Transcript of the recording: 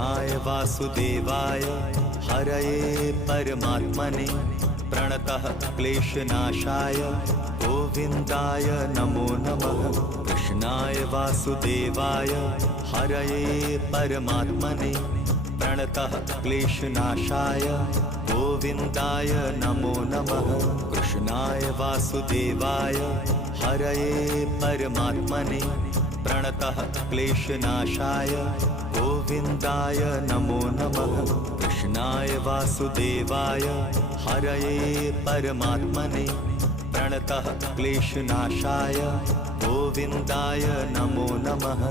कृष्णाय वासुदेवाय हरये परमात्मने प्रणतः क्लेशनाशाय गोविन्दाय नमो नमः। कृष्णाय वासुदेवाय हरये परमात्मने प्रणतः क्लेशनाशाय गोविन्दाय नमो नमः। कृष्णाय वासुदेवाय हरये परमात्मने प्रणतः क्लेशनाशाय गोविन्दाय नमो नमः। कृष्णाय वासुदेवाय हरये परमात्मने प्रणतः क्लेशनाशाय गोविन्दाय नमो नमः।